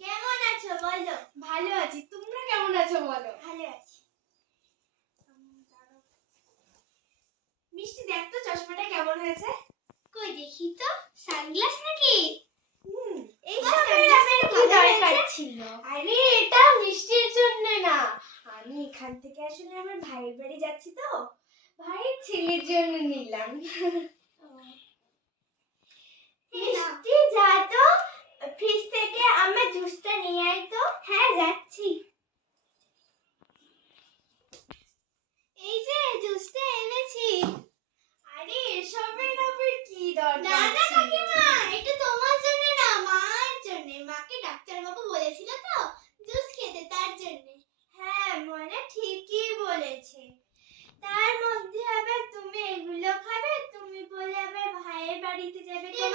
কেমন আছো বলো? ভালো আছি। তোমরা কেমন আছো বলো? ভালো আছি। মিষ্টি দেখ তো চশমাটা কেমন হয়েছে। কই দেখি তো সানগ্লাস নাকি? হুম এই কি দরকার ছিল। আরে এটা মিষ্টির জন্য না। আমি এখান থেকে আসলে আমার ভাইয়ের বাড়ি যাচ্ছি তো। ভাইয়ের ছেলের জন্য নিলাম। যাচ্ছি। এই যে জুসটা এনেছি। আরে এসবের আবার কি দরকার না না কাকিমা এটা তোমার জন্য না মার জন্য। মাকে ডাক্তার বাবু বলেছিল তো জুস খেতে তার জন্য। হ্যাঁ মনে ঠিকই বলেছে। তার মধ্যে আবার তুমি এগুলো খাবে তুমি বলে আবার ভাইয়ের বাড়িতে যাবে। তো